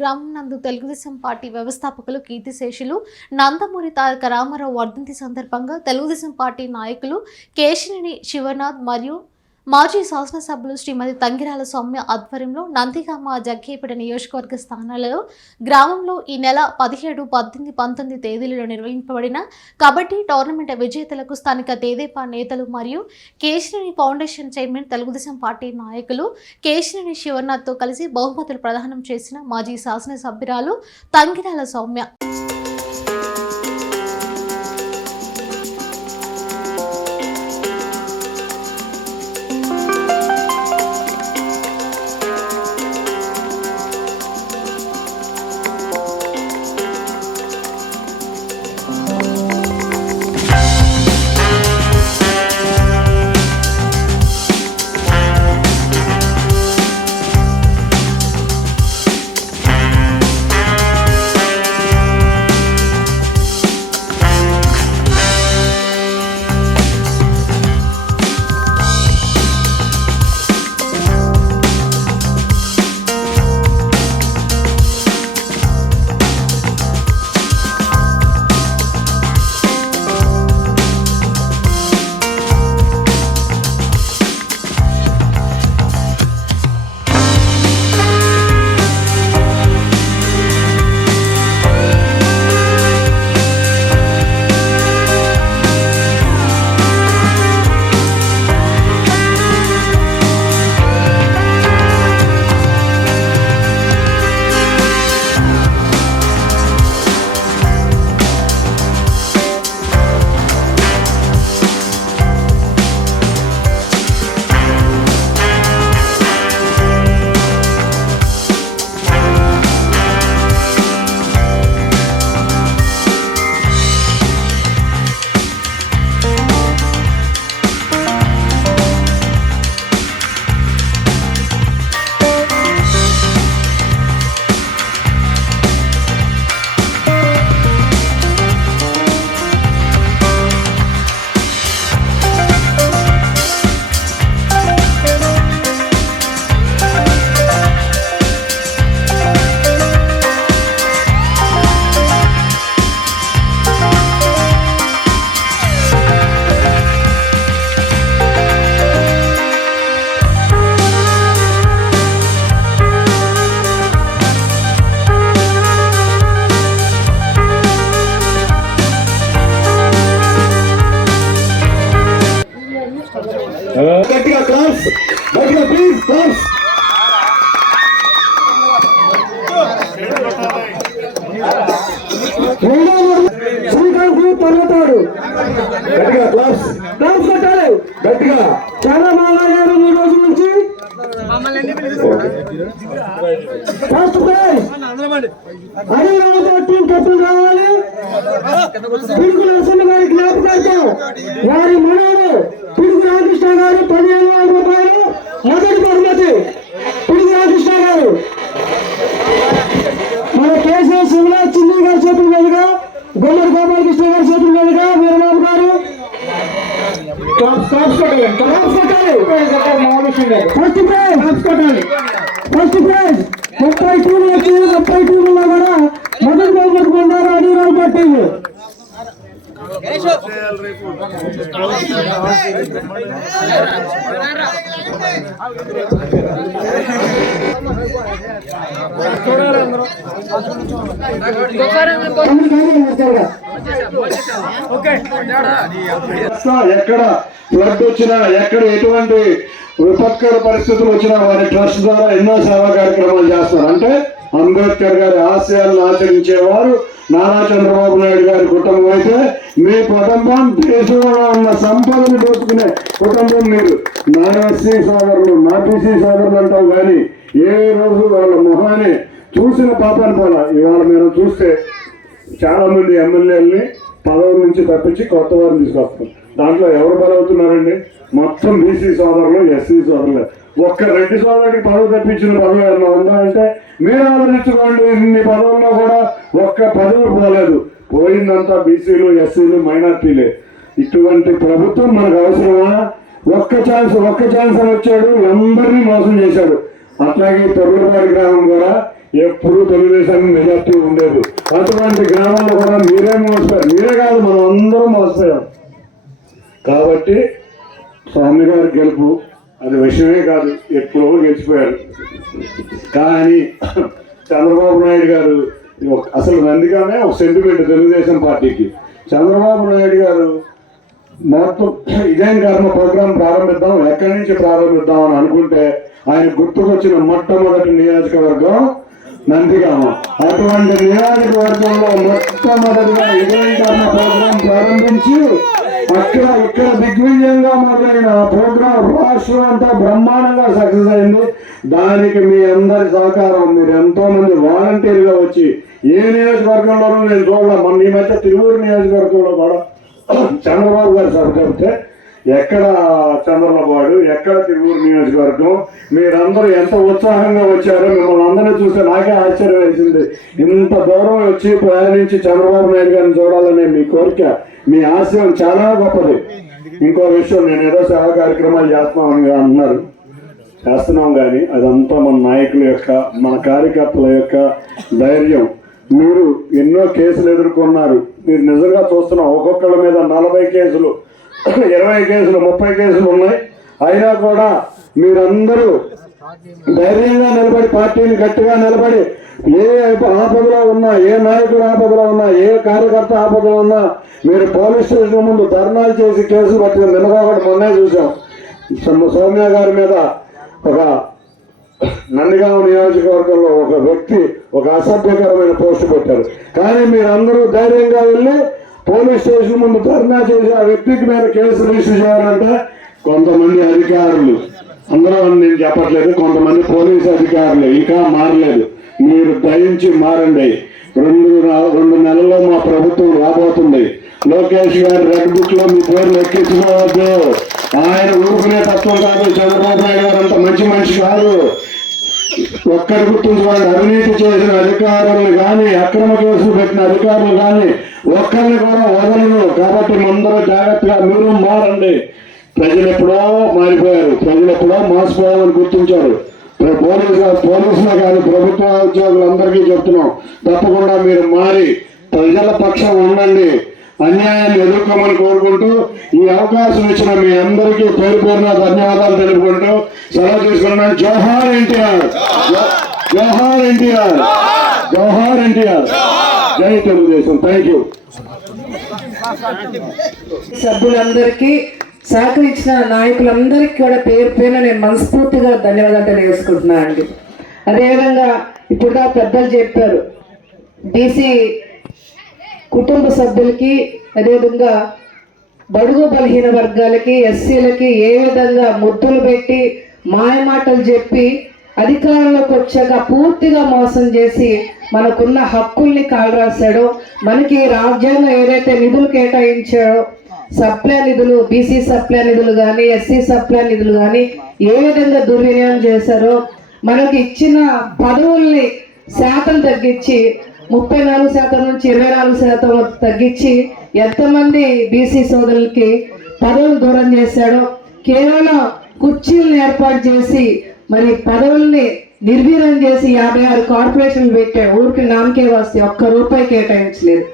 గ్రామం నందు తెలుగుదేశం పార్టీ వ్యవస్థాపకులు కీర్తిశేషులు నందమూరి తారక రామారావు వర్ధంతి సందర్భంగా తెలుగుదేశం పార్టీ నాయకులు కేశినేని శివనాథ్ మరియు మాజీ శాసనసభ్యులు శ్రీమతి తంగిరాల సౌమ్య ఆధ్వర్యంలో నందిగామ జగ్గేపేట నియోజకవర్గ స్థానాలలో గ్రామంలో ఈ నెల 17, 18, 19 తేదీలలో నిర్వహింపబడిన కబడ్డీ టోర్నమెంట్ విజేతలకు స్థానిక తెదేపా నేతలు మరియు Kesineni foundation chairman Telugu Desam party నాయకులు కేశినేని శివనాథ్తో కలిసి బహుమతులు ప్రదానం చేసిన మాజీ శాసనసభ్యురాలు తంగిరాల సౌమ్య గట్టిగా క్లాస్, గట్టిగా ప్లీజ్ క్లాస్. శ్రీకాంత్ పర్వతాడు గట్టిగా క్లాస్, క్లాస్ కొట్టాలి గట్టిగా. చాలా బాగా ఈ రోజు నుంచి ఫస్ట్ ప్రైజ్ హరియాణతో టీం కెప్టెన్ రావాలి. పిడుగు నరసింహ గారి జ్ఞాపకార్థం వారి మనవడు పిడుగు రామకృష్ణ గారు 15,000 రూపాయలు మొదటి బహుమతి. పిడుగు రామకృష్ణ గారు మన కేశవ శివనాథ్ చిన్ని గారి చేతుల మీదుగా, గొమ్మడి గోపాలకృష్ణ గారి చేతుల మీదుగా వీరబాబు గారు ఫస్ట్ ప్రైజ్ ఫస్ట్ ప్రైజ్ 30 టీంలు వచ్చి 30 టీంలలో కూడా మొదటి బహుమతి పొందారు అడిరావు పట్టింది. ఎక్కడ ఫ్లడ్ వచ్చినా, ఎక్కడ ఎటువంటి విపత్కర పరిస్థితులు వచ్చినా వారి ట్రస్ట్ ద్వారా ఎన్నో సేవా కార్యక్రమాలు చేస్తారు. అంటే అంబేద్కర్ గారి ఆశయాలను ఆచరించేవారు నారా చంద్రబాబు నాయుడు గారి కుటుంబం అయితే, మీ కుటుంబం దేశంలో ఉన్న సంపదను దోచుకునే కుటుంబం మీరు. నా ఎస్సీ సోదరులు, నా బీసీ సోదరులు అంటావు కానీ ఏ రోజు వాళ్ళ మొహాన్ని చూసిన పాపాన్ని పోలా. ఇవాళ మీరు చూస్తే చాలా మంది ఎమ్మెల్యేలని పదవి నుంచి తప్పించి కొత్త వారిని తీసుకొస్తాం. దాంట్లో ఎవరు బలవుతున్నారండి? మొత్తం బీసీ సోదరులు, ఎస్సీ సోదరులు. ఒక్క రెడ్డి సోదరుడికి పదవి తప్పించిన పదవి ఏమన్నా ఉందా అంటే మీరు ఆలోచించుకోండి. ఇన్ని పదవుల్లో కూడా ఒక్క పదవి పోలేదు. పోయిందంతా బీసీలు, ఎస్సీలు, మైనార్టీలే. ఇటువంటి ప్రభుత్వం మనకు అవసరమా? ఒక్క ఛాన్స్ అని వచ్చాడు, అందరినీ మోసం చేశాడు. అట్లాగే తొర్లపాడి గ్రామం కూడా ఎప్పుడు తెలుగుదేశానికి మెజార్టీ ఉండేది. అటువంటి గ్రామంలో కూడా మీరే మోసపోయారు. మీరే కాదు, మనం అందరం మోసపోయాం. కాబట్టి స్వామి గారి గెలుపు అది విషయమే కాదు, ఎప్పుడో గెలిచిపోయారు. కానీ చంద్రబాబు నాయుడు గారు అసలు నందిగానే ఒక సెంటిమెంట్ తెలుగుదేశం పార్టీకి. చంద్రబాబు నాయుడు గారు మొత్తం ఇదేం కర్మ ప్రోగ్రాం ప్రారంభిద్దాం, ఎక్కడి నుంచి ప్రారంభిద్దాం అని అనుకుంటే ఆయన గుర్తుకొచ్చిన మొట్టమొదటి నియోజకవర్గం నందిగామ. అటువంటి నియోజకవర్గంలో మొట్టమొదటిగా ఇదేం కర్మ ప్రోగ్రాం ప్రారంభించి ఇక్కడ దిగ్విజయంగా మొదలైన ప్రోగ్రాం రాష్ట్రం అంతా బ్రహ్మాండంగా సక్సెస్ అయింది. దానికి మీ అందరి సహకారం, మీరు ఎంతో మంది వాలంటీర్గా వచ్చి ఏ నియోజకవర్గంలోనూ నేను చూడలే. మొన్న ఈ మధ్య తిరువూరు నియోజకవర్గంలో కూడా చంద్రబాబు గారు సభ చెప్తే ఎక్కడ చంద్రబాబు, ఎక్కడ తిరువూరు నియోజకవర్గం, మీరందరూ ఎంత ఉత్సాహంగా వచ్చారో మిమ్మల్ని అందరినీ చూస్తే నాకే ఆశ్చర్యం వేసింది. ఇంత దూరం వచ్చి ప్రయాణించి చంద్రబాబు నాయుడు గారిని చూడాలనే మీ కోరిక, మీ ఆశయం చాలా గొప్పది. ఇంకో విషయం, నేను ఏదో సేవా కార్యక్రమాలు చేస్తున్నాం కానీ అదంతా మన నాయకుల యొక్క, మన కార్యకర్తల యొక్క ధైర్యం. మీరు ఎన్నో కేసులు ఎదుర్కొన్నారు. మీరు నిజంగా చూస్తున్నాం, ఒక్కొక్కళ్ళ మీద 40 కేసులు, 20 కేసులు, 30 కేసులు ఉన్నాయి. అయినా కూడా మీరందరూ ధైర్యంగా నిలబడి, పార్టీని గట్టిగా నిలబడి, ఏ ఆపదలో ఉన్నా, ఏ నాయకుడు ఆపదలో ఉన్నా, ఏ కార్యకర్త ఆపదలో ఉన్నా మీరు పోలీస్ స్టేషన్ ముందు ధర్నాలు చేసి కేసులు పట్టుకుని నిలబడి మొన్నే చూసాం. సౌమ్య గారి మీద ఒక నందిగామ నియోజకవర్గంలో ఒక వ్యక్తి ఒక అసభ్యకరమైన పోస్టు పెట్టారు. కానీ మీరందరూ ధైర్యంగా వెళ్ళి పోలీస్ స్టేషన్ ముందు ధర్నా చేసి ఆ వ్యక్తికి మీద కేసు రిజిస్టర్ చేయాలంటే కొంతమంది అధికారులు, అందరూ నేను చెప్పట్లేదు, కొంతమంది పోలీసు అధికారులు ఇంకా మారలేదు. మీరు దయించి మారండి. 2 నెలల్లో మా ప్రభుత్వం రాబోతుంది. లోకేష్ గారి రెడ్ బుక్ లో మీ పేర్లు ఎక్కించుకోవద్దు. ఆయన ఊరుకునే తత్వం కాదు. చంద్రబాబు నాయుడు గారు అంత మంచి మనిషి కాదు. ఒక్కరి గుర్తుంచుకోండి, అవినీతి చేసిన అధికారులను కానీ, అక్రమ కేసులు పెట్టిన అధికారులు కానీ ఒక్కరిని కూడా వదలను. కాబట్టి అందరూ జాగ్రత్తగా మీరు మారండి. ప్రజలు ఎప్పుడో మారిపోయారు, ప్రజలు ఎప్పుడో మోసపోయామని గుర్తించారు. పోలీసులు కానీ ప్రభుత్వ ఉద్యోగులందరికీ చెప్తున్నాం, తప్పకుండా మీరు మారి ప్రజల పక్షం ఉండండి, అన్యాయాన్ని ఎదుర్కోమని కోరుకుంటూ ఈ అవకాశం ఇచ్చిన మీ అందరికీ పేరు పేరున ధన్యవాదాలు తెలుపుకుంటూ సెలవు తీసుకున్నాను. జోహార్ ఎన్టీఆర్, జోహార్ ఎన్టీఆర్, జోహార్ ఎన్టీఆర్, జై తెలుగుదేశం. Thank you. సభ్యులందరికీ, సహకరించిన నాయకులందరికీ కూడా పేరు పేరున నేను మనస్ఫూర్తిగా ధన్యవాదాలు తెలియజేసుకుంటున్నాను అండి. అదేవిధంగా ఇప్పుడు పెద్దలు చెప్పారు, బీసీ కుటుంబ సభ్యులకి, అదేవిధంగా బడుగు బలహీన వర్గాలకి, ఎస్సీలకి ఏ విధంగా ముద్దులు పెట్టి మాయమాటలు చెప్పి అధికారంలోకి వచ్చాక పూర్తిగా మోసం చేసి మనకున్న హక్కుల్ని కాలరాశాడో, మనకి రాజ్యాంగం ఏదైతే నిధులు కేటాయించాడో, సప్లై నిధులు, బీసీ సప్లై నిధులు కానీ, ఎస్సీ సప్లై నిధులు కానీ ఏ విధంగా దుర్వినియోగం చేశారో, మనకి ఇచ్చిన పదవుల్ని శాతం తగ్గించి 34% నుంచి 24% తగ్గించి ఎంతమంది బీసీ సోదరులకి పదవులు దూరం చేశాడో, కేవలం కుర్చీలను ఏర్పాటు చేసి మరి పదవుల్ని నిర్వీర్యం చేసి 56 కార్పొరేషన్లు పెట్టాడు. ఊరికి నామకే వస్తే ₹1 కేటాయించలేదు.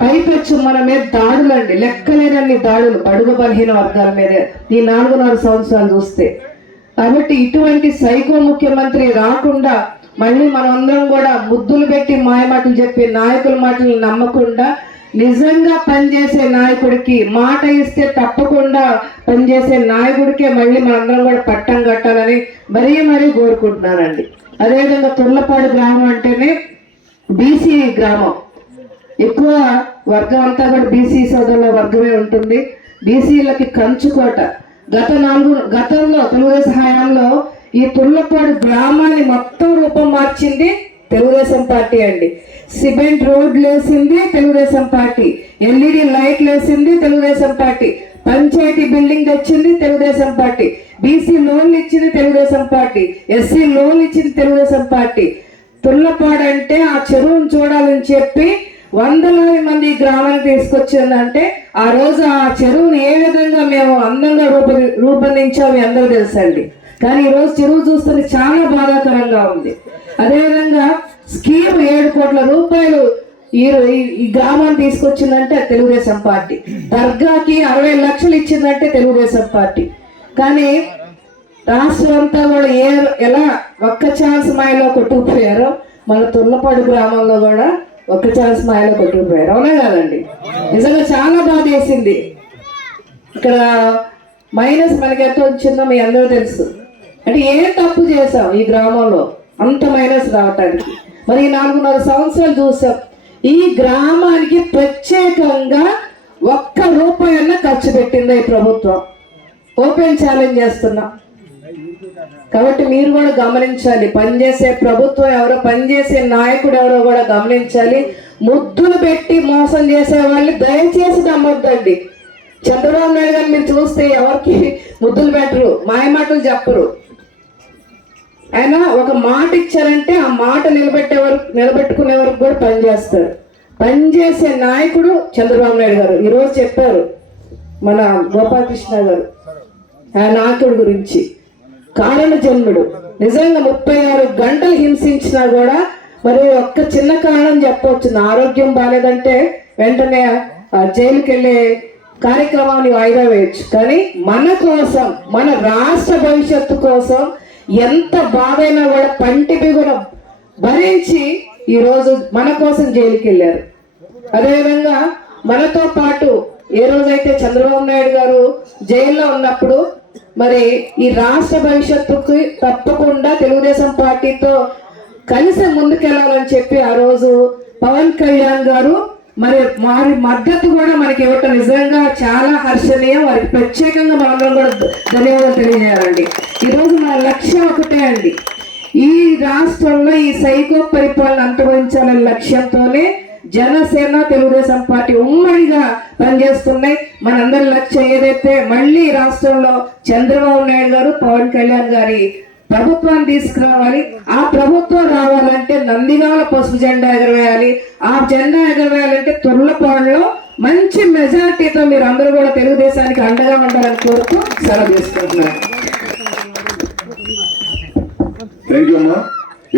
పైపెచ్చు మన మీద దాడులండి, లెక్కలేనన్ని దాడులు బడుగు బలహీన వర్గాల మీద ఈ 4.5 సంవత్సరాలు చూస్తే. కాబట్టి ఇటువంటి సైకో ముఖ్యమంత్రి రాకుండా మళ్ళీ మనమందరం కూడా ముద్దులు పెట్టి మాయమాటలు చెప్పి నాయకుల మాటలు నమ్మకుండా నిజంగా పనిచేసే నాయకుడికి, మాట ఇస్తే తప్పకుండా పనిచేసే నాయకుడికే మళ్ళీ మనందరం కూడా పట్టం కట్టాలని మరీ కోరుకుంటున్నానండి. అదేవిధంగా తుర్లపాడు గ్రామం అంటేనే బీసీ గ్రామం, ఎక్కువ వర్గం అంతా కూడా బీసీ సోదరుల వర్గమే ఉంటుంది. బీసీలకి కంచుకోట. గతంలో తెలుగుదేశం హయాంలో ఈ తుర్లపాడు గ్రామాన్ని మొత్తం రూపం మార్చింది తెలుగుదేశం పార్టీ అండి. సిమెంట్ రోడ్లు వేసింది తెలుగుదేశం పార్టీ, LED లైట్లు వేసింది తెలుగుదేశం పార్టీ, పంచాయతీ బిల్డింగ్ తెచ్చింది తెలుగుదేశం పార్టీ, బీసీ లోన్లు ఇచ్చింది తెలుగుదేశం పార్టీ, ఎస్సీ లోన్లు ఇచ్చింది తెలుగుదేశం పార్టీ. తుర్లపాడు అంటే ఆ చెరువును చూడాలని చెప్పి వందలాది మంది గ్రామానికి తీసుకొచ్చిందంటే ఆ రోజు ఆ చెరువును ఏ విధంగా మేము అందంగా రూపొందించామో మీ అందరూ తెలుసండి. కానీ ఈరోజు చెరువు చూస్తే చాలా బాధాకరంగా ఉంది. అదేవిధంగా స్కీమ్ 7 కోట్ల రూపాయలు ఈ గ్రామాన్ని తీసుకొచ్చిందంటే తెలుగుదేశం పార్టీ. దర్గాకి 60 లక్షలు ఇచ్చిందంటే తెలుగుదేశం పార్టీ. కానీ రాష్ట్రం అంతా కూడా ఎలా ఒక్క ఛాన్స్ మాయలో కొట్టుకుపోయారో మన తుర్లపాడు గ్రామంలో కూడా ఒక్క ఛాన్స్ మాయలో కొట్టుకుపోయారు. అవునా కాదండి? నిజంగా చాలా బాధ వేసింది. ఇక్కడ మైనస్ మనకి ఎంత వచ్చిందో మీ అందరూ తెలుసు. అంటే ఏం తప్పు చేసాం ఈ గ్రామంలో అంత మైనస్ రావటానికి? మరి 4.5 సంవత్సరాలు చూసాం. ఈ గ్రామానికి ప్రత్యేకంగా ₹1 ఖర్చు పెట్టిందా ఈ ప్రభుత్వం? ఓపెన్ ఛాలెంజ్ చేస్తున్నా. కాబట్టి మీరు కూడా గమనించాలి. పనిచేసే ప్రభుత్వం ఎవరో, పనిచేసే నాయకుడు ఎవరో కూడా గమనించాలి. ముద్దులు పెట్టి మోసం చేసే వాళ్ళని దయచేసి నమ్మొద్దండి. చంద్రబాబు నాయుడు గారిని మీరు చూస్తే ఎవరికి ముద్దులు పెట్టరు, మాయమాటలు చెప్పరు. ఆయన ఒక మాట ఇచ్చారంటే ఆ మాట నిలబెట్టుకునే వరకు కూడా పనిచేస్తారు. పనిచేసే నాయకుడు చంద్రబాబు నాయుడు గారు. ఈరోజు చెప్పారు మన గోపాలకృష్ణ గారు ఆ నాయకుడి గురించి. కారణ జన్ముడు. నిజంగా 36 గంటలు హింసించినా కూడా మరి ఒక్క చిన్న కారణం చెప్పవచ్చు, నా ఆరోగ్యం బాగాలేదంటే వెంటనే జైలుకి వెళ్ళే కార్యక్రమాన్ని వాయిదా వేయచ్చు. కానీ మన కోసం, మన రాష్ట్ర భవిష్యత్తు కోసం ఎంత బాధైనా కూడా పంటి బిగున భరించి ఈరోజు మన కోసం జైలుకి వెళ్ళారు. అదేవిధంగా మనతో పాటు ఏ రోజైతే చంద్రబాబు నాయుడు గారు జైల్లో ఉన్నప్పుడు మరి ఈ రాష్ట్ర భవిష్యత్తుకి తప్పకుండా తెలుగుదేశం పార్టీతో కలిసి ముందుకెళ్ళాలని చెప్పి ఆ రోజు పవన్ కళ్యాణ్ గారు మరి వారి మద్దతు కూడా మనకి ఇవ్వటం నిజంగా చాలా హర్షణీయం. వారికి ప్రత్యేకంగా మనందరం కూడా ధన్యవాదాలు తెలియజేయాలండి. ఈరోజు మన లక్ష్యం ఒకటే అండి, ఈ రాష్ట్రంలో ఈ సైకో పరిపాలన అంతరించాలనే లక్ష్యంతోనే జనసేన తెలుగుదేశం పార్టీ ఉమ్మడిగా పనిచేస్తున్నాయి. మనందరి లక్ష్యం ఏదైతే మళ్ళీ రాష్ట్రంలో చంద్రబాబు నాయుడు గారు, పవన్ కళ్యాణ్ గారి ప్రభుత్వాన్ని తీసుకురావాలి. ఆ ప్రభుత్వం రావాలంటే నందిగాల పసుపు జెండా ఎగరవేయాలి. ఆ జెండా ఎగరవేయాలంటే తుర్లపాడులో మంచి మెజార్టీతో మీరు అందరూ కూడా తెలుగుదేశానికి అండగా ఉండాలని కోరుతూ సెలవు తీసుకుంటున్నారు. థ్యాంక్ యూ అమ్మా.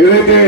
ఏదైతే